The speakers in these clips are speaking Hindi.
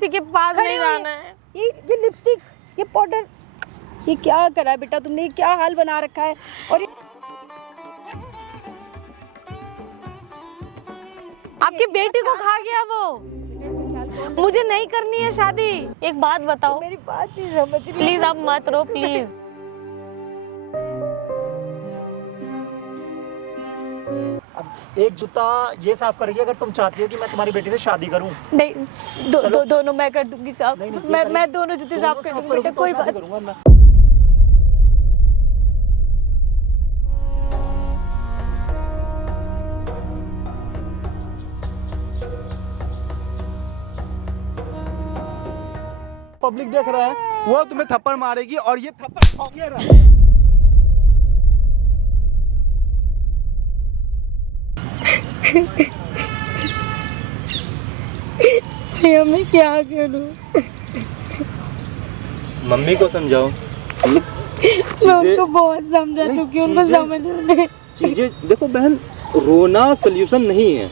किसी के पास नहीं जाना है। ये लिपस्टिक, ये पाउडर, ये क्या करा है बेटा तुमने? ये क्या हाल बना रखा है? और आपकी बेटी को खा गया वो। मुझे नहीं करनी है शादी। एक बात बताओ, मेरी बात नहीं समझ रही। प्लीज आप मत रो प्लीज। अब एक जूता ये साफ करेगी अगर तुम चाहती हो कि मैं तुम्हारी बेटी से शादी करूं। नहीं, दोनों मैं कर दूंगी साफ। मैं दोनों जूते साफ कर दूंगी बेटा, कोई बात करूंगा मैं। पब्लिक देख रहा है, वो तुम्हें थप्पड़ मारेगी और ये थप्पड़ ये रहा। भैया मैं क्या करूं? मम्मी को समझाओ। मैं उनको बहुत समझा चुकी हूँ, उनको समझ नहीं। चीजें देखो बहन, रोना सल्यूशन नहीं है।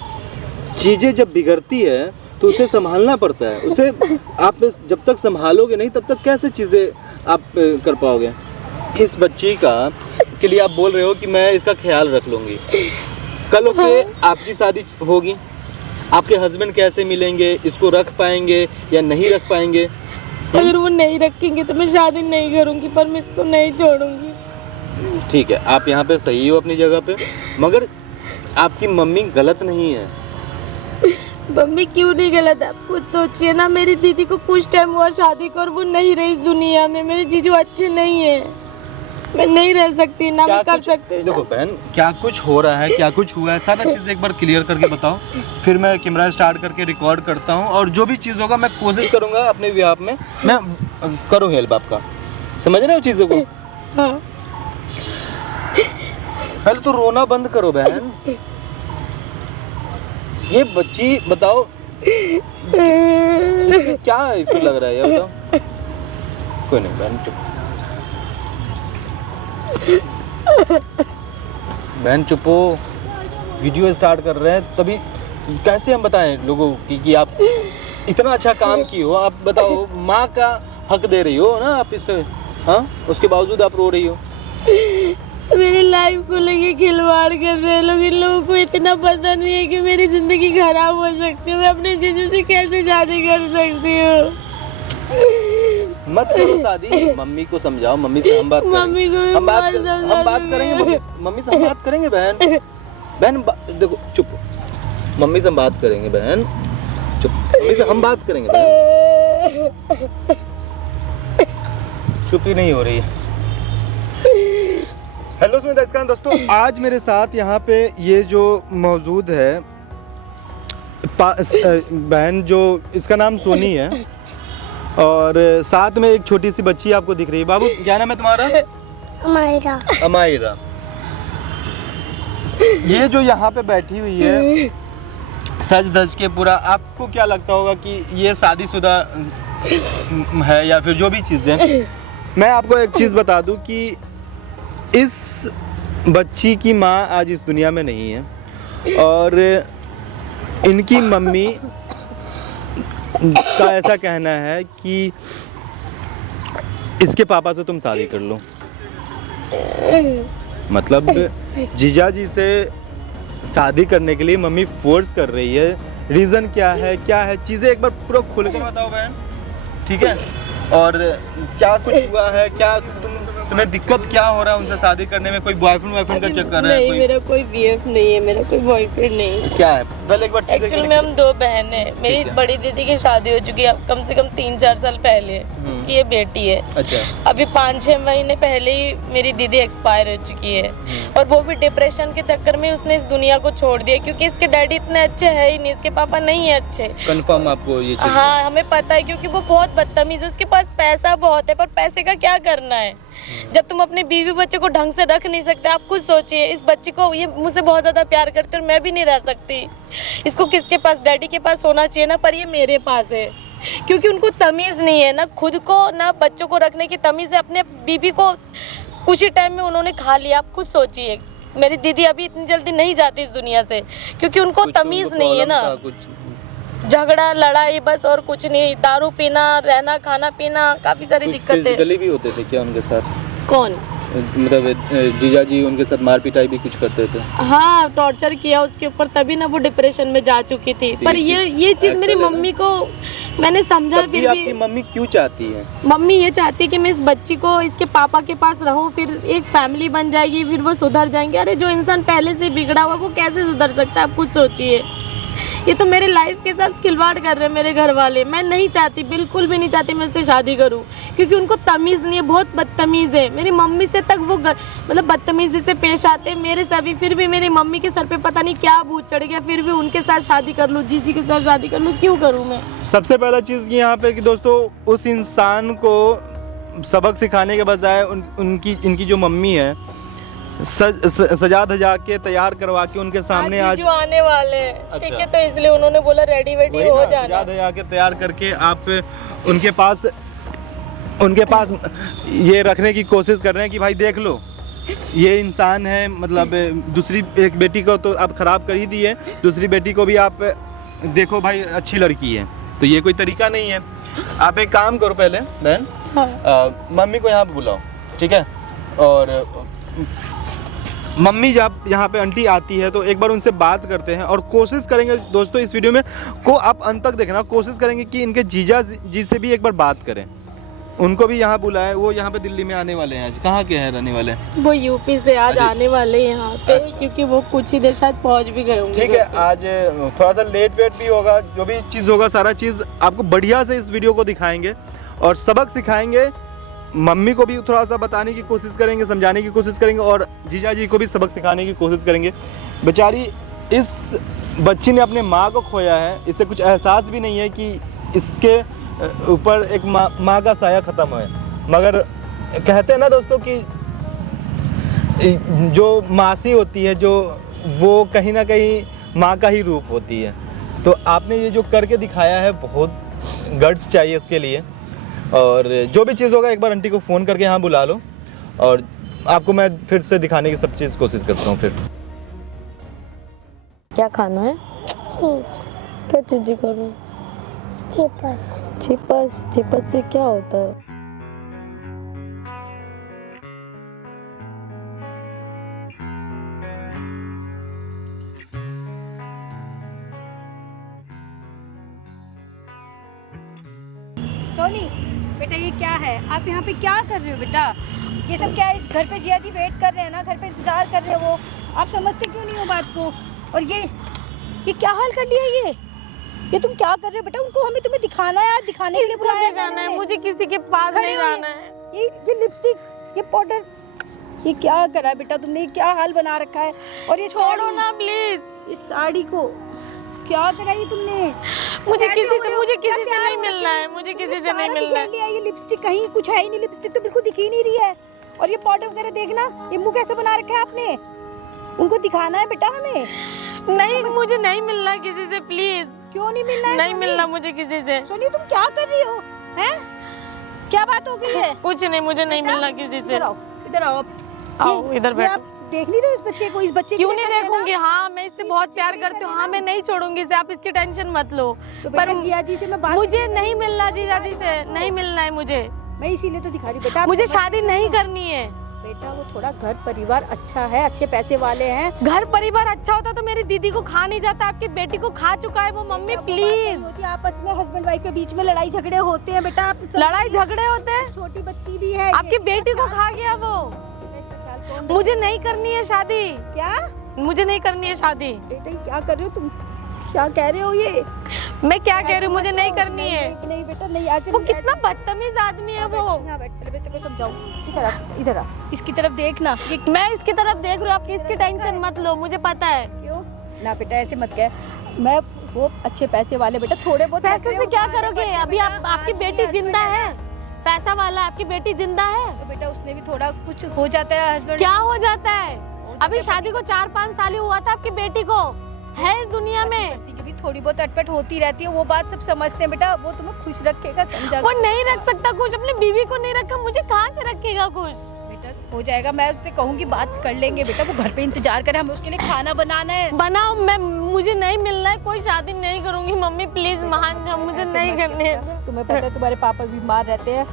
चीजें जब बिगड़ती है तो उसे संभालना पड़ता है। उसे आप जब तक संभालोगे नहीं तब तक कैसे चीजें आप कर पाओगे। इस बच्ची का के लिए आप बोल रहे हो कि मैं इसका ख्याल रख लूंगी। कल होके आपकी शादी होगी, आपके हस्बैंड कैसे मिलेंगे, इसको रख पाएंगे या नहीं रख पाएंगे? अगर वो नहीं रखेंगे तो मैं शादी नहीं करूंगी, पर मैं इसको नहीं छोड़ूंगी। ठीक है, आप यहाँ पे सही हो अपनी जगह पे, मगर आपकी मम्मी गलत नहीं है। मम्मी क्यों नहीं गलत? आप खुद सोचिए ना, मेरी दीदी को कुछ टाइम हुआ शादी को और वो नहीं रही इस दुनिया में। मेरे जीजू अच्छे नहीं है, मैं नहीं रह सकती ना, मैं कर सकती हूँ। देखो बहन, क्या कुछ हो रहा है, क्या कुछ हुआ है, सारा चीज़ एक बार क्लियर करके बताओ। फिर मैं कैमरा स्टार्ट करके रिकॉर्ड करता हूँ और जो भी चीज़ होगा मैं कोशिश करूँगा अपने बिहाफ में मैं करूँ हेल्प आपका। समझ रहे हो चीज़ों को? हाँ। पहले तो रोना बंद करो बहन। ये बच्ची बताओ क्या इसको लग रहा है, ये बताओ। कोई नहीं बहन, चुप। बहन चुप हो, वीडियो स्टार्ट कर रहे हैं, तभी कैसे हम बताएं लोगों कि आप इतना अच्छा काम की हो। आप बताओ, माँ का हक दे रही हो ना आप इससे, हाँ, उसके बावजूद आप रो रही हो। मेरी लाइफ को लेके खिलवाड़ कर रहे लोग। इन लोगों को इतना पता नहीं है कि मेरी जिंदगी खराब हो सकती है। मैं अपने जीजू से कैसे शादी कर सकती हूँ? मत करो शादी, मम्मी को समझाओ। मम्मी से हम बात करेंगे। मम्मी को भी हम बात समझा करेंगे। मम्मी से हम बात करेंगे बहन। बहन देखो, चुप। मम्मी से हम बात करेंगे बहन, चुप। मम्मी से हम बात करेंगे बहन। चुप ही नहीं हो रही है। हेलो स्मिता दोस्तों, आज मेरे साथ यहाँ पे ये जो मौजूद है बहन, जो इसका नाम सोनी है और साथ में एक छोटी सी बच्ची आपको दिख रही है। बाबू क्या नाम है तुम्हारा? अमायरा। अमायरा। ये जो यहाँ पे बैठी हुई है सज धज के पूरा, आपको क्या लगता होगा कि ये शादीशुदा है या फिर जो भी चीज़ है? मैं आपको एक चीज़ बता दूं कि इस बच्ची की माँ आज इस दुनिया में नहीं है और इनकी मम्मी का ऐसा कहना है कि इसके पापा से तुम शादी कर लो। मतलब जीजा जी से शादी करने के लिए मम्मी फोर्स कर रही है। रीज़न क्या है चीज़ें एक बार पूरा खुल के बताओ बहन, ठीक है? और क्या कुछ हुआ है, क्या तुम्हें दिक्कत क्या हो रहा है उनसे शादी करने में? कोई बॉयफ्रेंड का चक्कर है? नहीं, मेरा कोई बीएफ नहीं है, मेरा कोई बॉयफ्रेंड नहीं है। क्या है? पहले एक बार चीज़ें एक्चुअली में हम दो बहन हैं। मेरी बड़ी दीदी की शादी हो चुकी है कम से कम 3-4 साल पहले। उसकी ये बेटी है। अच्छा। अभी 5-6 महीने पहले ही मेरी दीदी एक्सपायर हो चुकी है और वो भी डिप्रेशन के चक्कर में उसने इस दुनिया को छोड़ दिया, क्योंकि इसके डैडी इतने अच्छे है ही नहीं, इसके पापा नहीं है अच्छे। कंफर्म आपको ये चीज़? हाँ, हमें पता है, क्योंकि वो बहुत बदतमीज है। उसके पास पैसा बहुत है, पर पैसे का क्या करना है जब तुम अपने बीवी बच्चे को ढंग से रख नहीं सकते? आप खुद सोचिए, इस बच्ची को, ये मुझसे बहुत ज़्यादा प्यार करती है और मैं भी नहीं रह सकती। इसको किसके पास? डैडी के पास होना चाहिए ना, पर ये मेरे पास है, क्योंकि उनको तमीज़ नहीं है, ना खुद को ना बच्चों को रखने की तमीज़ है। अपने बीवी को कुछ ही टाइम में उन्होंने खा लिया। आप खुद सोचिए, मेरी दीदी अभी इतनी जल्दी नहीं जाती इस दुनिया से, क्योंकि उनको तमीज़ नहीं है ना। झगड़ा लड़ाई बस और कुछ नहीं। दारू पीना, रहना, खाना पीना, काफी सारी कुछ दिक्कतें। फिजिकली भी होते थे क्या उनके साथ? कौन? मतलब जीजा जी उनके साथ मार पिटाई भी कुछ करते थे? हाँ, टॉर्चर किया उसके ऊपर, तभी ना वो डिप्रेशन में जा चुकी थी। पर ये चीज मेरी मम्मी को मैंने समझा। तब भी फिर आपकी मम्मी क्यों चाहती है? मम्मी ये चाहती है कि मैं इस बच्ची को इसके पापा के पास रहूं, फिर एक फैमिली बन जाएगी, फिर वो सुधर जाएंगे। अरे जो इंसान पहले से बिगड़ा हुआ वो कैसे सुधर सकता है, आप खुद सोचिए। ये तो मेरे लाइफ के साथ खिलवाड़ कर रहे हैं मेरे घर वाले। मैं नहीं चाहती, बिल्कुल भी नहीं चाहती मैं उससे शादी करूं, क्योंकि उनको तमीज़ नहीं है, बहुत बदतमीज़ है। मेरी मम्मी से तक वो मतलब बदतमीज़ी से पेश आते हैं मेरे सभी। फिर भी मेरी मम्मी के सर पे पता नहीं क्या भूत चढ़ गया, फिर भी उनके साथ शादी कर लूँ, जीजी के साथ शादी कर लूँ, क्यों करूँ मैं? सबसे पहला चीज़ यहाँ पे कि दोस्तों उस इंसान को सबक सिखाने के बजाय इनकी जो मम्मी है सजा धजा के तैयार करवा के उनके सामने आज जो आने वाले हैं, अच्छा। ठीक है, तो इसलिए उन्होंने बोला रेडी वेडी हो जाना। सजा धजा के तैयार करके आप उनके पास ये रखने की कोशिश कर रहे हैं कि भाई देख लो ये इंसान है। मतलब दूसरी एक बेटी को तो आप खराब कर ही दी है, दूसरी बेटी को भी आप देखो भाई अच्छी लड़की है, तो ये कोई तरीका नहीं है। आप एक काम करो पहले बहन, हाँ। मम्मी को यहाँ पे बुलाओ, ठीक है? और मम्मी जब यहाँ पे आंटी आती है तो एक बार उनसे बात करते हैं और कोशिश करेंगे दोस्तों इस वीडियो में को आप अंत तक देखना, कोशिश करेंगे कि इनके जीजा जी से भी एक बार बात करें, उनको भी यहाँ बुलाएं। वो यहाँ पे दिल्ली में आने वाले हैं आज। कहाँ के हैं रहने वाले? वो यूपी से आज आने वाले हैं यहाँ पे। अच्छा। क्योंकि वो कुछ ही देर शायद पहुँच भी गए होंगे। ठीक है, आज थोड़ा सा लेट वेट भी होगा, जो भी चीज़ होगा सारा चीज़ आपको बढ़िया से इस वीडियो को दिखाएंगे और सबक सिखाएंगे। मम्मी को भी थोड़ा सा बताने की कोशिश करेंगे, समझाने की कोशिश करेंगे और जीजा जी को भी सबक सिखाने की कोशिश करेंगे। बेचारी इस बच्ची ने अपने माँ को खोया है, इसे कुछ एहसास भी नहीं है कि इसके ऊपर एक माँ का साया ख़त्म है। मगर कहते हैं ना दोस्तों कि जो मासी होती है जो वो कहीं ना कहीं माँ का ही रूप होती है। तो आपने ये जो करके दिखाया है, बहुत गट्स चाहिए इसके लिए। और जो भी चीज़ होगा एक बार आंटी को फ़ोन करके यहाँ बुला लो और आपको मैं फिर से दिखाने की सब चीज़ कोशिश करता हूँ। फिर क्या खाना है? चीज क्या चीज़ी करूँ? Chips chips? चिपस से क्या होता है? सोनी बेटा ये क्या है? आप यहाँ पे क्या कर रहे हो बेटा? ये सब क्या है? घर पे जिया जी वेट कर रहे हैं ना, घर पे इंतजार कर रहे हैं वो। आप समझते क्यों नहीं हो बात को? और ये क्या हाल कर लिया ये तुम क्या कर रहे हो बेटा? उनको हमें तुम्हें दिखाना है, दिखाने के लिए बुलाया जाना है, मुझे किसी के पास नहीं जाना है। ये लिपस्टिक, ये पाउडर, ये क्या करा बेटा तुमने? ये क्या हाल बना रखा है? और ये छोड़ो ना प्लीज। इस साड़ी को क्या करा ये तुमने? मुझे किसी से नहीं मिलना है, मुझे किसी से नहीं मिलना है। ये लिपस्टिक कहीं कुछ है ही नहीं, लिपस्टिक तो बिल्कुल दिख ही नहीं रही है। और ये पाउडर वगैरह देखना, ये मुंह कैसे बना रखा है आपने? उनको दिखाना है बेटा हमें। नहीं, मुझे नहीं मिलना किसी से, प्लीज। क्यों नहीं मिलना है? नहीं मिलना मुझे किसी से। सोनी तुम क्या कर रही हो? हैं? क्या बात हो गई है? कुछ नहीं, मुझे नहीं मिलना किसी से। इधर आओ, इधर आओ। आओ इधर बैठो। आप देख नहीं रहे हो इस बच्चे को? इस बच्चे क्यों नहीं देखूंगी? हाँ, मैं इससे बहुत प्यार करती हूँ। हाँ, मैं नहीं छोड़ूंगी इसे, आप इसकी टेंशन मत लो। पर जिया जी से मैं बात मुझे नहीं मिलना, जीजा जी से नहीं मिलना है मुझे। मैं इसीलिए तो दिखा रही बेटा। मुझे शादी नहीं करनी है बेटा। वो थोड़ा घर परिवार अच्छा है, अच्छे पैसे वाले हैं। घर परिवार अच्छा होता तो मेरी दीदी को खा नहीं जाता, आपकी बेटी को खा चुका है वो। Mummy please. होती आपस में हस्बैंड वाइफ के बीच में लड़ाई झगड़े होते हैं बेटा। आप लड़ाई झगड़े होते हैं? छोटी बच्ची भी है, आपकी बेटी को खा गया वो। मुझे नहीं करनी है शादी। क्या? मुझे नहीं करनी है शादी। बेटा क्या कर रहे हो तुम? क्या कह रहे हो ये? मैं क्या कह रही हूँ? मुझे नहीं करनी है। नहीं बेटा नहीं, ऐसे वो कितना बदतमीज आदमी है वो। यहाँ बैठ, पहले बेटे को समझाओ। इधर आ, इसकी तरफ देखना। मैं इसकी तरफ देख रही हूँ, आप इसकी टेंशन मत लो, मुझे पता है। क्यों ना बेटा ऐसे मत कह। मैं वो अच्छे पैसे वाले बेटा, थोड़े बहुत पैसे से क्या करोगे? अभी आपकी बेटी जिंदा है, पैसा वाला आपकी बेटी जिंदा है। तो बेटा उसने भी थोड़ा कुछ हो जाता है हस्बैंड। क्या हो जाता है? अभी शादी को 4-5 साल ही हुआ था आपकी बेटी को, है इस दुनिया में। भी थोड़ी बहुत अटपट होती रहती है, वो बात सब समझते हैं बेटा। वो तुम्हें खुश रखेगा, समझा? वो नहीं रख सकता खुश, अपनी बीवी को नहीं रखा, मुझे कहाँ से रखेगा खुश? बेटा हो जाएगा। मैं उससे कहूँगी, बात कर लेंगे बेटा, वो घर पे इंतजार करे, हमें उसके लिए खाना बनाना है। बनाओ, मैं मुझे नहीं मिलना है, कोई शादी नहीं करूंगी मम्मी, प्लीज मान जाओ, मुझे ऐसे नहीं मत करनी है। बेटा, तुम्हें पता है तुम्हारे पापा बीमार रहते हैं,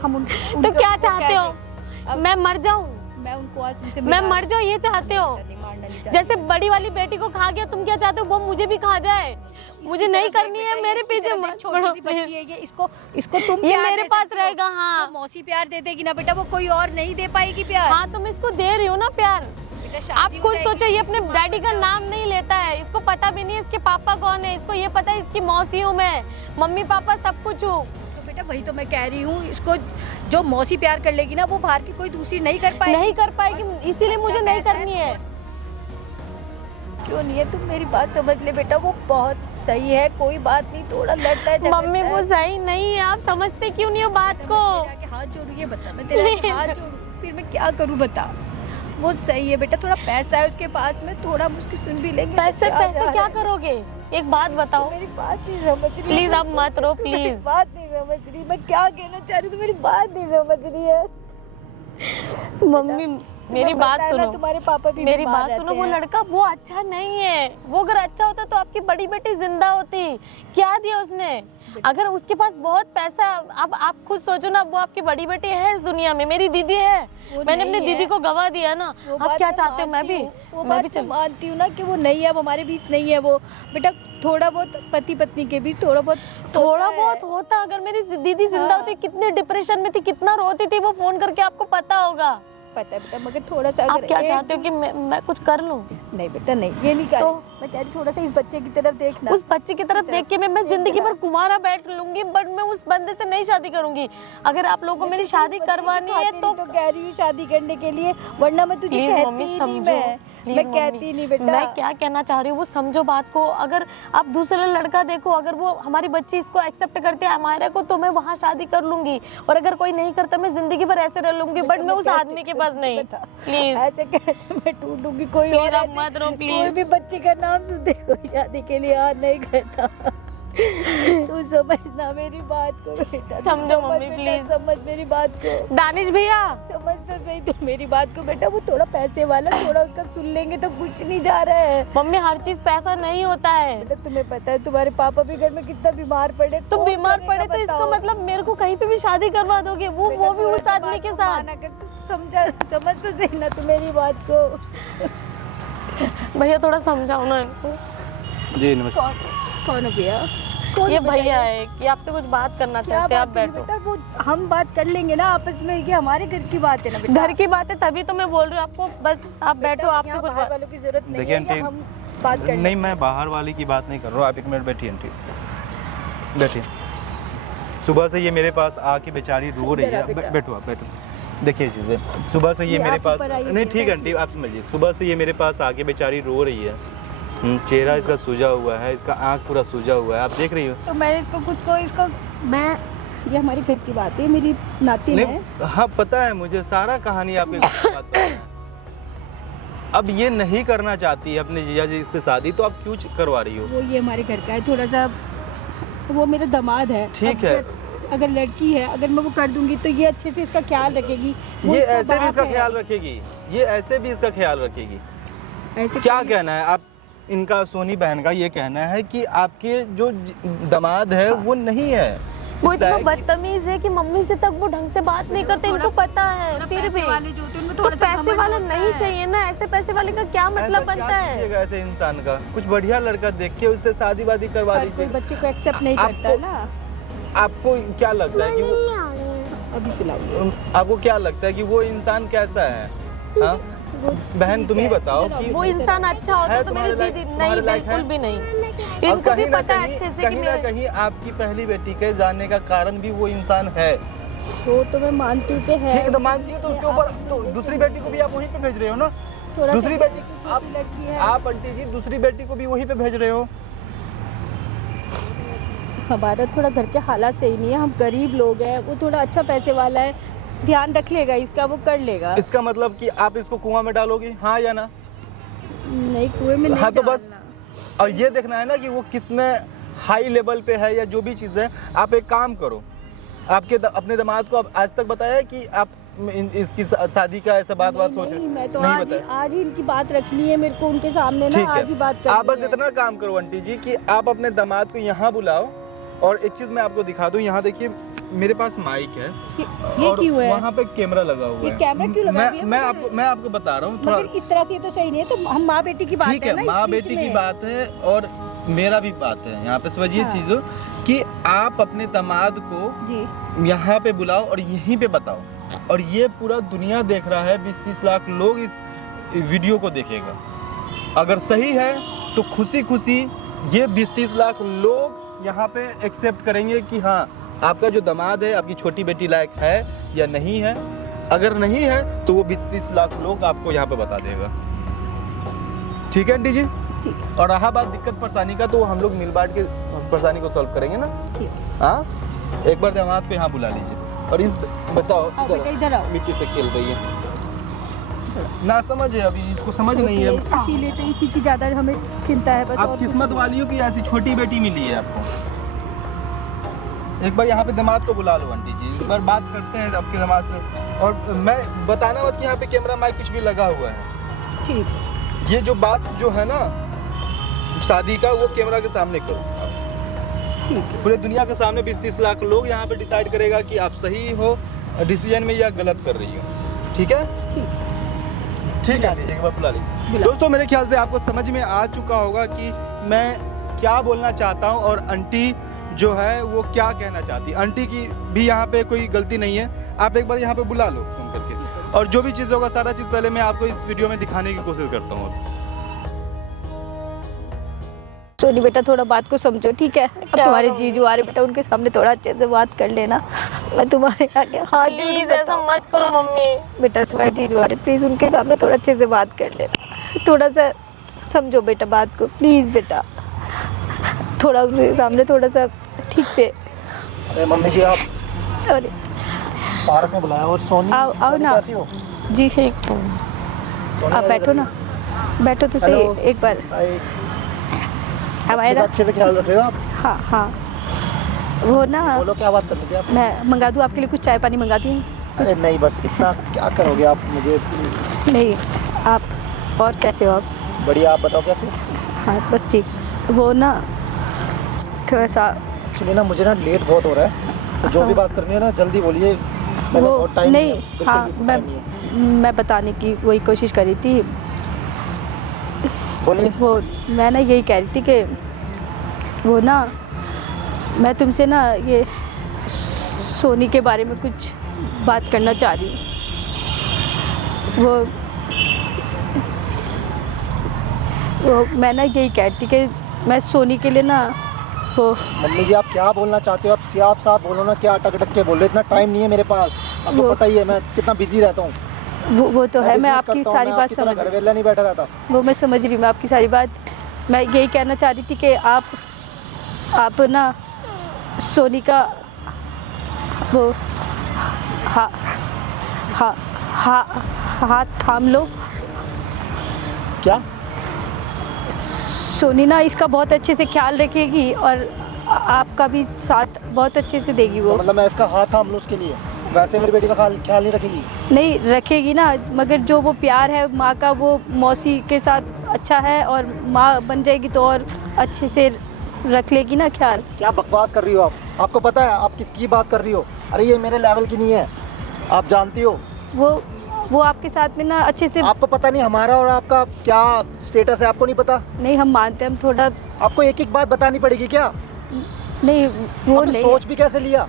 हम तो क्या चाहते हो, मैं मर जाऊं? मैं उनको आज तुमसे मैं मर जाऊं ये चाहते हो? मारना नहीं चाहती। जैसे बड़ी वाली बेटी को खा गया, तुम क्या चाहते हो वो मुझे भी खा जाए? मुझे नहीं करनी है, मेरे पीछे मत छोटी पड़ो सी प्लीज। बच्ची है ये, इसको तुम ये प्यार मेरे दे पास सकती हो। रहेगा, हाँ। जो मौसी प्यार दे देगी ना बेटा, वो कोई और नहीं दे पाएगी प्यार। हाँ, तुम इसको दे रही हो ना प्यार। बेटा आप शादी हो खुद जाएगी, सोचो, ये अपने उसके डैडी का बाद नाम नहीं लेता है, इसको पता भी नहीं है इसके पापा कौन है, इसको ये पता है इसकी मौसी हूँ मैं, मम्मी पापा सब कुछ हूँ। तो बेटा वही तो मैं कह रही हूँ, इसको जो मौसी प्यार कर लेगी ना, वो बाहर की कोई दूसरी नहीं कर पाएगी। नहीं कर पाएगी, इसीलिए मुझे नहीं करनी है। क्यों नहीं है? तुम मेरी बात समझ ले बेटा, वो बहुत सही है, कोई बात नहीं, थोड़ा लड़ता है झगड़ता मम्मी है। वो सही नहीं है, आप समझते क्यों नहीं हो बात को? तेरे आगे हाथ जोड़ू, ये बता, मैं तेरे आगे हाथ जोड़ू, फिर मैं क्या करूँ बता। वो सही है बेटा, थोड़ा पैसा है उसके पास में, थोड़ा मुझकी सुन भी लेंगे। तो पैसे क्या पैसे क्या करोगे? एक बात बताओ मेरी बात नहीं समझ रही। प्लीज, आप मत रो मेरी प्लीज। बात नहीं समझ रही, मैं क्या कहना चाह रही हूँ, मेरी बात नहीं समझ रही है। मम्मी मेरी बात पता है ना, सुनो, तुम्हारे पापा भी मेरी बीमार बात सुनो, रहते वो हैं। लड़का वो अच्छा नहीं है, वो अगर अच्छा होता तो आपकी बड़ी बेटी जिंदा होती। क्या दिया उसने? अगर उसके पास बहुत पैसा, अब आप खुद सोचो ना, वो आपकी बड़ी बेटी है इस दुनिया में, मेरी दीदी है, वो मैंने नहीं अपनी है। दीदी को गवा दिया ना। वो अब बात क्या चाहते हो? मैं भी चल मानती हूँ ना कि वो नहीं है, अब हमारे बीच नहीं है वो। बेटा थोड़ा बहुत पति पत्नी के बीच थोड़ा बहुत होता। अगर मेरी दीदी जिंदा हाँ। होती, कितने डिप्रेशन में थी, कितना रोती थी, वो फोन करके आपको पता होगा। पता है बेटा, मगर थोड़ा सा आप अगर क्या एक- चाहते हो कि मैं कुछ कर लूं? नहीं बेटा नहीं, ये नहीं कर तो? मैं कह रही थोड़ा सा इस बच्चे की तरफ देखना। उस बच्चे की तरफ देख के मैं जिंदगी भर कुमारा बैठ लूंगी, बट मैं उस बंदे से नहीं शादी करूंगी। अगर आप लोगों को मेरी शादी करवानी है तो कह रही हूँ शादी करने के लिए, वरना मैं तुझे प्लीज कहती मम्मी ही नहीं। समझो, मैं प्लीज कहती मम्मी, नहीं बेटा। मैं क्या कहना चाह रही हूँ वो समझो बात को। अगर आप दूसरा लड़का देखो, अगर वो हमारी बच्ची इसको एक्सेप्ट करते हैं हमारे को, तो मैं वहाँ शादी कर लूंगी, और अगर कोई नहीं करता मैं जिंदगी भर ऐसे रह लूंगी, बट मैं उस आदमी के पास नहीं। प्लीज ऐसे कैसे मैं टूटूंगी? कोई प्लीज और आप ऐसे- मत रो कोई प्लीज। भी बच्चे का नाम सुनते कोई शादी के लिए हाथ नहीं करता। तू समझना मेरी बात को बेटा, तू समझो समझ मम्मी, बेटा, प्लीज। समझ मेरी बात को, दानिश भैया, समझ तो सही तो मेरी बात को बेटा। वो थोड़ा पैसे वाला, थोड़ा उसका सुन लेंगे तो कुछ नहीं जा रहा है मम्मी हर चीज पैसा नहीं होता है। बेटा। तुम्हें पता है तुम्हारे पापा भी घर में कितना बीमार पड़े, तुम कौन बीमार करेगा पड़े तो इसका बताओ? मतलब मेरे को कहीं पे भी शादी करवा दोगे, वो बेटा, भी थोड़ा उस सा आदमी बात के को साथ। माना कर, तू समझ तो सही ना तू मेरी बात को। भैया थोड़ा समझाओ ना इनको। जी नमस्ते। कौन हो भैया? कौन ये है बेटा भैया है कि आपसे कुछ बात करना क्या चाहते हैं, आप बात है बैठो। बेटा? वो हम बात कर लेंगे ना आपस में, ये हमारे घर की बात है ना बेटा। घर की बात है तभी तो मैं बोल रही हूँ आपको, बस आप बैठो, आपसे यहाँ कुछ बाहर बात। वालों की जरूरत नहीं देखिए है, आंटी, या हम बात कर नहीं मैं बाहर वाली की बात नहीं कर रहा हूँ, आप एक मिनट बैठिए आंटी, बैठिए। सुबह से ये मेरे पास आके बेचारी रो रही इधर आ है। बेटा। बैठो आप बैठो। देखिए चीज़ें, सुबह से ये ये मेरे आप पास, ऊपर आइए नहीं बेटा, ठीक है आंटी आप समझिए, सुबह से ये मेरे पास आके बेचारी रो रही है। चेहरा इसका सूजा हुआ है, इसका आँख पूरा सूजा हुआ है, आप देख रही हो। तो मैं इसको मैं, ये हमारी घर की बात है, मेरी नाती है। नहीं हाँ पता है मुझे, सारा कहानी आपके बात पता है। अब ये नहीं करना चाहती है अपने जीजा जी से शादी, तो आप क्यों करवा रही हो? वो ये हमारे घर का है, थोड़ा सा वो मेरा दामाद है। ठीक अब है। अगर लड़की है, अगर मैं वो कर दूंगी तो ये अच्छे से इसका ख्याल रखेगी। वो ये इसका ऐसे भी बाप इसका है। ख्याल रखेगी, ये ऐसे भी इसका ख्याल रखेगी। ऐसे क्या कोई- कहना है आप इनका, सोनी बहन का ये कहना है कि आपके जो दामाद है वो नहीं है, वो इस इतना लायक कि- बदतमीज है कि मम्मी से तक वो ढंग से बात नहीं करते, इनको पता है थोड़ा फिर पैसे भी। वाले जो होते हैं, उनमें तो थोड़ा सा पैसे घमंड वाला होता नहीं है। चाहिए ना, ऐसे पैसे वाले का क्या मतलब ऐसा बनता क्या है? कीजिएगा ऐसे इंसान का? कुछ बढ़िया लड़का देख के उससे शादी वादी करवा हर कोई दीजिए। बच्चे को एक्सेप्ट नहीं आपको- करता ना। आपको क्या लगता है कि वो, अभी चलाओ। आपको क्या लगता है कि वो इंसान कैसा है? हाँ बहन तुम ही बताओ कि वो इंसान अच्छा होता है तो मेरी तुम्हारे लायक- दीदी तुम्हारे नहीं, लायक बिल्कुल है? भी नहीं। और इनको भी कहीं ना पता है कहीं, अच्छे से कि कहीं ना मेरे कहीं आपकी पहली बेटी के जाने का कारण भी वो इंसान है। तो मैं मानती हूँ कि है। ठीक है तो मानती हो, तो उसके ऊपर तो दूसरी बेटी को भी आप वहीं पे भेज रहे हो ना? थोड़ा दूसरी सा बेटी आप लड़की है। आप आंटी जी दूसरी बेटी को भी वहीं पे भेज रहे हो। हमारा थोड़ा घर के हालात सही नहीं है, हम गरीब लोग हैं, वो थोड़ा अच्छा पैसे वाला है, ध्यान रख लेगा इसका, वो कर लेगा। इसका मतलब कि आप इसको कुआं में डालोगी, हाँ या ना? नहीं कुएं में नहीं हाँ तो बस, डालना। और ये देखना है ना कि वो कितने हाई लेवल पे है या जो भी चीज़ है। आप एक काम करो, अपने दामाद को आप आज तक बताया है कि आप इसकी शादी का ऐसा बात सोच रहे? नहीं, मैं तो नहीं आज बताया। आज ही इनकी बात रखनी है मेरे को उनके सामने ना, ठीक आज ही बात है, करनी आप बस है। इतना काम करो आंटी जी कि आप अपने दामाद को यहाँ बुलाओ, और एक चीज मैं आपको दिखा दूं, यहाँ देखिए मेरे पास माइक है ये और क्यों है? वहाँ पे कैमरा लगा हुआ ये है। कैमरा क्यों लगा दिया? मैं आपको बता रहा हूँ थोड़ा। मगर इस तरह से तो सही नहीं है, तो हम माँ बेटी की बात ठीक है ना, है, इस माँ बीच बेटी की में। बात है और मेरा भी बात है यहाँ पे, समझिए हाँ। चीजों कि आप अपने दामाद को जी यहाँ पे बुलाओ और यहीं पे बताओ, और ये पूरा दुनिया देख रहा है, 20-30 लाख लोग इस वीडियो को देखेगा। अगर सही है तो खुशी खुशी ये 20-30 लाख लोग यहाँ पे एक्सेप्ट करेंगे कि हाँ आपका जो दामाद है आपकी छोटी बेटी लायक है या नहीं है। अगर नहीं है तो वो 20-30 लाख लोग आपको यहाँ पे बता देगा। ठीक है आंटी जी? ठीक और रहा बात दिक्कत परेशानी का, तो हम लोग मिल बांट के परेशानी को सॉल्व करेंगे ना। ठीक। हाँ, एक बार दामाद को यहाँ बुला लीजिए और इस बताओ आओ बेटा, इधर आओ। मिट्टी से खेल रही है ना, समझ है अभी इसको, समझ नहीं है। इसीलिए तो इसी की ज्यादा हमें चिंता है बस। आप और किस्मत वाली हो कि ऐसी छोटी बेटी मिली है आपको। एक बार यहाँ पे दामाद को बुला लो आंटी जी, एक बार बात करते हैं आपके दामाद से। और मैं बताना मत कि यहाँ पे कैमरा माइक कुछ भी लगा हुआ है। ठीक। ये जो बात जो है ना शादी का, वो कैमरा के सामने करो। ठीक है। पूरे दुनिया के सामने 20-30 लाख लोग यहाँ पे डिसाइड करेगा कि आप सही हो डिसीजन में या गलत कर रही हो। ठीक है? ठीक है, एक बार बुला लीजिए। दोस्तों मेरे ख्याल से आपको समझ में आ चुका होगा कि मैं क्या बोलना चाहता हूँ और आंटी जो है वो क्या कहना चाहती है। आंटी की भी यहाँ पे कोई गलती नहीं है, आप एक बार यहाँ पे बुला लो फोन करके, और जो भी चीज़ होगा सारा चीज़ पहले मैं आपको इस वीडियो में दिखाने की कोशिश करता हूँ। सोनी बेटा थोड़ा बात को समझो, ठीक है? अब तुम्हारे जीजू आ रहे बेटा, उनके सामने थोड़ा अच्छे से बात कर लेना। मैं तुम्हारे आगे हाथ जोड़ प्लीज ऐसा मत करो मम्मी। बेटा, तुम्हारे जीजू आ रहे, प्लीज उनके सामने थोड़ा अच्छे से बात कर लेना। थोड़ा सा समझो बेटा बात को, प्लीज बेटा, थोड़ा उनके सामने थोड़ा सा ठीक से। अरे मम्मी जी आप अरे पार्क में बुलाया, और सोनी आओ सोनी ना। कैसी हो? जी ठीक, सोनी आप आई बैठो इधर। ना, बैठो तो सही हेलो। एक बार। आई, अब आए अच्छे ना? का अच्छे से ख्याल रख रहे हो आप। हाँ हाँ, वो ना बोलो क्या बात करनी थी आप? मैं मंगा दूँ आपके लिए कुछ चाय पानी मंगा दूँ? अरे नहीं, बस इतना क्या करोगे आप मुझे? नहीं, आप और कैसे हो आप? बढ़िया, आप बताओ कैसे? हाँ बस ठीक। वो ना थोड़ा सा एक्चुअली ना मुझे ना लेट बहुत हो रहा है, तो जो भी बात करनी है ना जल्दी बोलिए। मैंने वो बहुत टाइम नहीं, है, बिल्कुल हाँ भी time नहीं है। मैं बताने की वही कोशिश करी थी। बोलिए। वो मैं ना यही कह रही थी कि वो ना मैं तुमसे ना ये सोनी के बारे में कुछ बात करना चाह रही हूँ। वो मैं ना यही कह रही थी कि मैं सोनी के लिए ना वो मम्मी जी आप क्या बोलना चाहते हो? आप साफ बोलो ना, क्या अटक अटक के बोल रहे हो? इतना टाइम नहीं है मेरे पास, आपको वो- पता ही है मैं कितना बिजी रहता हूँ। वो तो है, मैं business आपकी करता हूँ, सारी मैं बात आपकी तरह समझ घर वेला नहीं बैठा रहता। वो मैं समझ रही, मैं आपकी सारी बात। मैं यही कहना चाह रही थी कि आप ना सोनी का वो हा हा हा हाथ थाम लो। क्या? सोनी ना इसका बहुत अच्छे से ख्याल रखेगी और आपका भी साथ बहुत अच्छे से देगी वो। मतलब मैं इसका हाथ थाम लूँ उसके लिए? वैसे मेरी बेटी का ख्याल नहीं रखेगी? नहीं रखेगी ना, मगर जो वो प्यार है माँ का वो मौसी के साथ अच्छा है, और माँ बन जाएगी तो और अच्छे से रख लेगी ना ख्याल। क्या बकवास कर रही हो आप? आपको पता है आप किसकी बात कर रही हो? अरे ये मेरे लेवल की नहीं है, आप जानती हो। वो आपके साथ में ना अच्छे से। आपको पता नहीं हमारा और आपका क्या स्टेटस है? आपको नहीं पता? नहीं हम मानते हैं, हम थोड़ा आपको एक एक बात बतानी पड़ेगी क्या? नहीं वो आपने नहीं सोच भी कैसे लिया?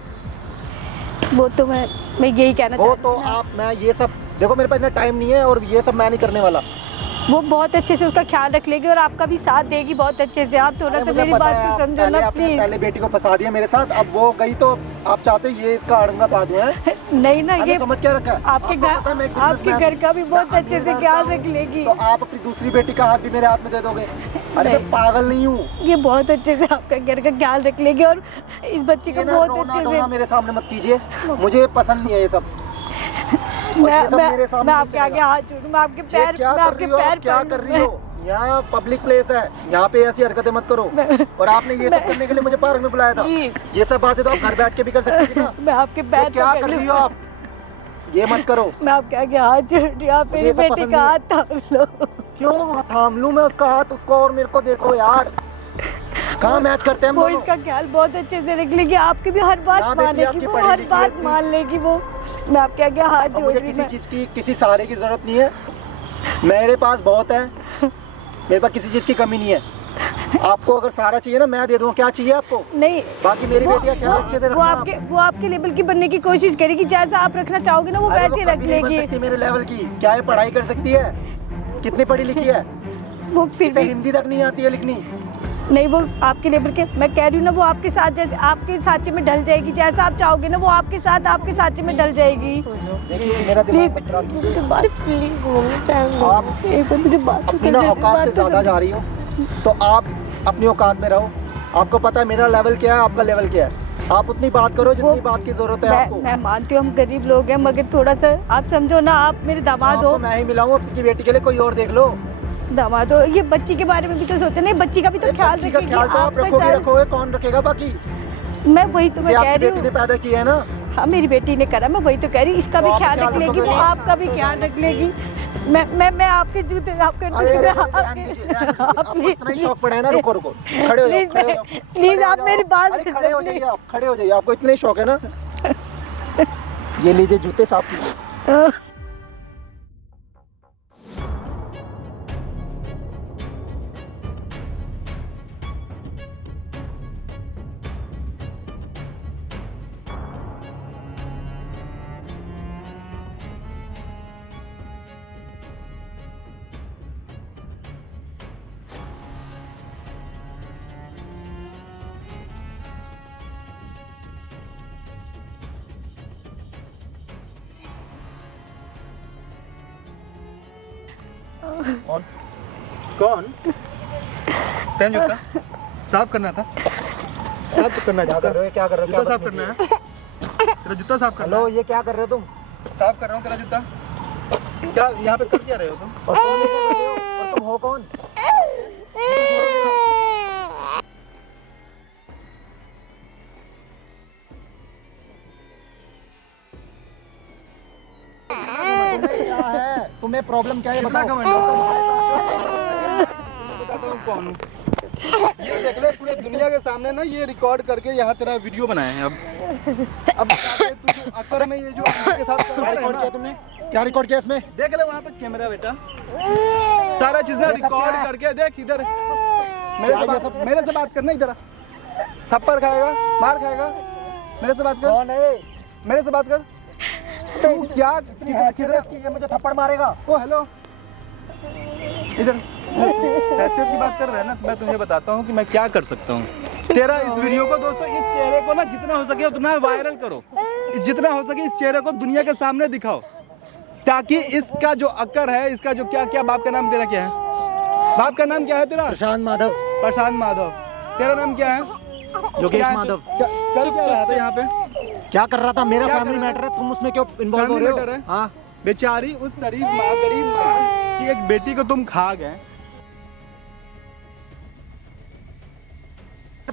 वो तो मैं यही कहना वो चाहती तो हूँ ना। आप, मैं ये सब देखो, मेरे पास इतना टाइम नहीं है और ये सब मैं नहीं करने वाला। वो बहुत अच्छे से उसका ख्याल रख लेगी और आपका भी साथ देगी बहुत अच्छे से। आप थोड़ा अरे सा मुझे मेरी पता बात है, को आप समझो पहले ना आपने प्लीज। पहले बेटी को फंसा दिया मेरे साथ, अब वो गई तो आप चाहते हो ये इसका अड़ंगा पा दूं? है नहीं ना, आपने ये समझ क्या रखा है? आपके आपको पता है मैं एक घर आपके businessman घर का भी बहुत मैं अच्छे से अमीर ख्याल रहता रख हूं, लेगी। तो आप अपनी दूसरी बेटी का हाथ भी मेरे हाथ में दे दोगे? अरे नहीं। मैं पागल नहीं हूँ। ये बहुत अच्छे से आपका घर का ख्याल रख लेगी और इस बच्चे को ये ना बहुत रोना अच्छे धोना से। मेरे सामने मत कीजिए, मुझे पसंद नहीं है ये सब। और ये सब मेरे सामने मैं नहीं आपके आगे चलेगा। हाथ जोड़ूं, मैं आपके ये पैर क्या मैं कर आपके रही हो? पैर आप क्या पकड़ूं। कर रही हो? यहाँ पब्लिक प्लेस है, यहाँ पे ऐसी हरकतें मत करो। और आपने ये सब करने के लिए मुझे पार्क में बुलाया था। Please। ये सब बातें तो आप घर बैठ के भी कर सकती थी ना। मैं आपके ये पैर क्या पकड़ कर रही लूं। हो आप? ये मत करो। मैं आपके आगे हाथ जोड़ रही हूँ, आप मुझे मेरी ये सब बेटी पसंद का नहीं हाथ थाम लो। क्यों थाम लूं मैं उसका हाथ, उसको और मेरे को देखो यार, कहाँ मैच करते हैं हम वो दोनों? इसका ख्याल बहुत अच्छे से रख लेगी, आपकी भी हर ना बात बेटी, मानेगी, आपकी वो पढ़ी हर लिखी बात इतनी। मान लेगी वो। मैं आपके आगे हाथ अब जोड़ मुझे रही किसी हूँ। चीज़ की, किसी सहारे की जरूरत नहीं है, मेरे पास बहुत है, मेरे पास किसी चीज़ की कमी नहीं है। आपको अगर सहारा चाहिए ना मैं दे दूँगा, क्या चाहिए आपको? नहीं, बाकी मेरी वो- बेटी का ख्याल अच्छे से वो रखना आप। वो आपके लेवल की बनने की कोशिश करेगी, जैसा आप रखना चाहोगे ना वो अरे वो वैसे रख कभी नहीं बन लेगी। सकती मेरे लेवल की, क्या ये पढ़ाई कर सकती है? कितनी पढ़ी लिखी है? वो फिर इसे भी हिंदी तक नहीं आती है लिखनी। नहीं, वो आपके लेवल के, मैं कह रही हूँ ना, वो आपके साथ जैसे आपके साँचे में ढल जाएगी, जैसा आप चाहोगे ना वो आपके साथ आपके साँचे में ढल जाएगी। देखिए मेरा दिमाग मत खराब कीजिए। मुझे बात प्लीज मम्मी टाइम दो। आप एक बार मुझे बात अपनी ना औकात से ज़्यादा जा रही हो, तो आप अपनी औकात में रहो। आपको पता है मेरा लेवल क्या है, आपका लेवल क्या है। आप उतनी बात करो जितनी बात की जरूरत है आपको। मैं मानती हूँ हम गरीब लोग हैं, मगर थोड़ा सा आप समझो ना, आप मेरे दामाद हो। आपको मैं ही मिलाऊं अपनी बेटी के लिए, कोई और देख लो। दामाद हो, ये बच्ची के बारे में भी तो सोचो ना, बच्ची का भी तो ख्याल बच्ची का रखेगी। ख्याल तो आप आपका रखोगे सारा- रखोगे, कौन रखेगा बाकी? मैं वही तो मैं इसे कह आपकी रही बेटी ने हूँ। पैदा किया है ना। हाँ, मेरी बेटी ने करा, मैं वही तो कह रही हूँ, इसका तो भी आप ख्याल ख्याल रख लेगी, रखोगे वो इसका? आपका भी ख्याल रख लेगी। मैं आपके जूते आपके अरे अरे, अरे, ध्यान दीजिए, ध्यान दीजिए। आपको इतना ही शौक पड़ा है ना, रुको रुको, खड़े हो जाओ, खड़े हो जाओ। प्लीज खड़े हो आप जाओ। मेरी बात अरे सुनो, खड़े हो जाइए आप, खड़े हो जाइए, आपको इतना ही शौक है ना। ये लीजिए जूते साफ कीजिए। कौन कौन पहन जूता साफ करना था, साफ तो करना क्या कर रहे हो, क्या कर रहे हो? जूता क्या साफ करना है, तेरा जूता साफ करना हेलो, है। ये क्या कर रहे हो तुम? साफ कर रहा हूँ तेरा जूता। क्या यहाँ पे कर क्या रहे हो तुम? और कौन ये कर रहे हो? और तुम हो कौन? क्या है तुम्हें प्रॉब्लम क्या है कितना बताओ? घमंड है? बताता हूँ कौन हूँ। ये देख ले, पूरे दुनिया के सामने ना ये रिकॉर्ड करके यहाँ तेरा वीडियो बनाए हैं। अब जाके तू जो अक्सर में ये जो के साथ कर क्या रहा है रिकॉर्ड ना, किया तुमने? क्या रिकॉर्ड किया इसमें? देख ले वहाँ पे कैमरा बेटा, सारा चीज ना रिकॉर्ड करके देख इधर। मेरे से बात करना, इधर आ। थप्पड़ खाएगा, मार खाएगा, मेरे से बात कर, कौन है? मेरे से बात कर। तू क्या किधर इसकी, ये मुझे थप्पड़ मारेगा? ओ हेलो, इधर हैसियत की बात कर रहे हैं ना, तो मैं तुझे बताता हूँ कि मैं क्या कर सकता हूँ। तेरा इस वीडियो को दोस्तों, इस चेहरे को ना जितना हो सके उतना वायरल करो, जितना हो सके इस चेहरे को दुनिया के सामने दिखाओ, ताकि इसका जो अक्कर है, इसका जो क्या क्या, बाप का नाम तेरा क्या है? बाप का नाम क्या है तेरा? प्रशांत माधव। प्रशांत माधव। तेरा नाम क्या है? योगेश क्या- माधव। कर क्या रहा था यहाँ पे? क्या कर रहा था? मेरा क्या फैमिली कर रहा मैटर है, तुम उसमें क्यों इन्वॉल्व हो फैमिली रहे हो? मैटर है? हाँ, बेचारी उस शरीफ माँ, गरीब माँ की एक बेटी को तुम खा गए।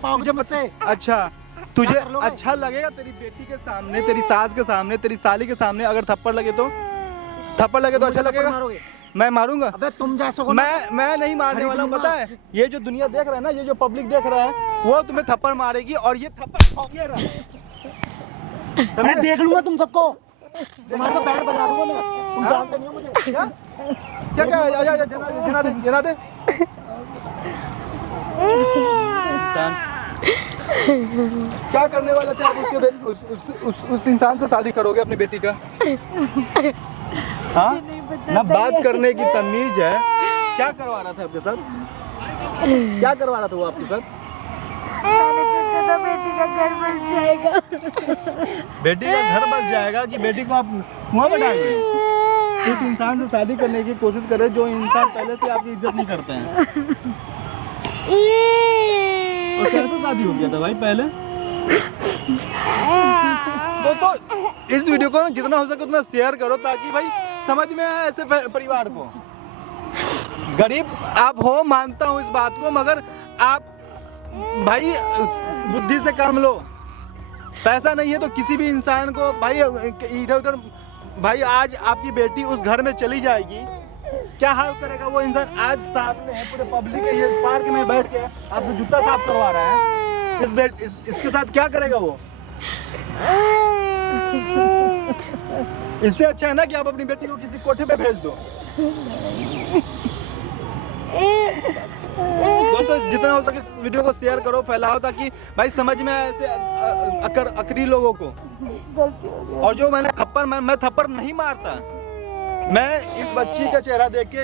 पाओगे मुझसे? अच्छा, तुझे क्या कर लोगे? अच्छा लगेगा तेरी बेटी के सामने, तेरी सास के सामने, तेरी साली के सामने अगर थप्पड़ लगे तो? थप्पड़ लगे तो अच्छा मुझे थप्पड़ लगेगा? मारोगे? मैं मारूंगा? अबे तुम जैसों को ना- मैं नहीं मारने वाला हूँ, पता है? ये जो दुनिया देख रहा है ना, ये जो पब्लिक देख रहा है, वो तुम्हें थप्पड़ मारेगी और ये थप्पड़ ये रहा। अरे देख लूंगा तुम सबको, तुम्हारे तो बैंड बजा दूंगा मैं। तुम जानते नहीं हो मुझे। क्या क्या क्या आजा आजा, जना दे, जना दे। इंसान क्या करने वाले थे आप? उसके उस इंसान से शादी करोगे अपनी बेटी का? हाँ, ना बात करने की तमीज है। क्या करवा रहा था आपके साथ? क्या करवा रहा था वो आपके साथ? मैंने सोचा था बेटी का घर बन जाएगा। बेटी का घर बस जाएगा कि बेटी को आप कुआं में डाल देंगे? उस इंसान से शादी करने की कोशिश करें जो इंसान पहले से आपकी इज्जत नहीं करते हैं। और कैसे शादी हो गया था भाई पहले? दोस्तों, इस वीडियो को ना जितना हो सके उतना शेयर करो, ताकि भाई समझ में आए ऐसे परिवार को। गरीब आप हो, मानता हूँ इस बात को, मगर आप भाई बुद्धि से काम लो। पैसा नहीं है तो किसी भी इंसान को भाई इधर उधर भाई आज आपकी बेटी उस घर में चली जाएगी, क्या हाल करेगा वो इंसान? आज सामने है पूरे पब्लिक के, ये पार्क में बैठ के आपको जूता साफ करवा रहा है, इसके साथ क्या करेगा वो? इससे अच्छा है ना कि आप अपनी बेटी को किसी कोठे पे भेज दो। दोस्तों जितना हो सके इस वीडियो को शेयर करो, फैलाओ, ताकि भाई समझ में आए ऐसे अकरी लोगों को। और जो मैं थप्पड़ नहीं मारता, मैं इस बच्ची का चेहरा देख के,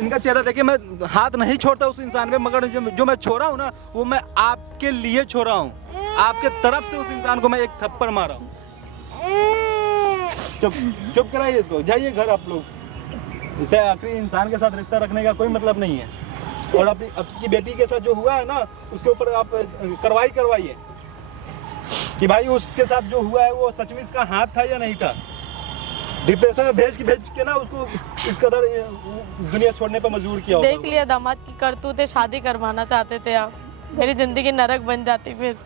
इनका चेहरा देख के मैं हाथ नहीं छोड़ता उस इंसान पे, मगर जो मैं छोड़ा हूँ ना, वो मैं आपके लिए छोड़ा हूँ, आपके तरफ से उस इंसान को मैं एक थप्पड़ मारा हूँ। चुप कराइए इसको, जाइए घर आप लोग। इसे आखिरी इंसान के साथ रिश्ता रखने का कोई मतलब नहीं है। और आपकी बेटी के साथ जो हुआ है ना, उसके ऊपर आप कार्रवाई करवाइए कि भाई उसके साथ जो हुआ है वो सच में इसका हाथ था या नहीं था। डिप्रेशन में भेज के ना उसको इस कदर दुनिया छोड़ने पर मजबूर किया। देख लिया दामाद की करतूतें, शादी करवाना चाहते थे आप, मेरी जिंदगी नरक बन जाती फिर।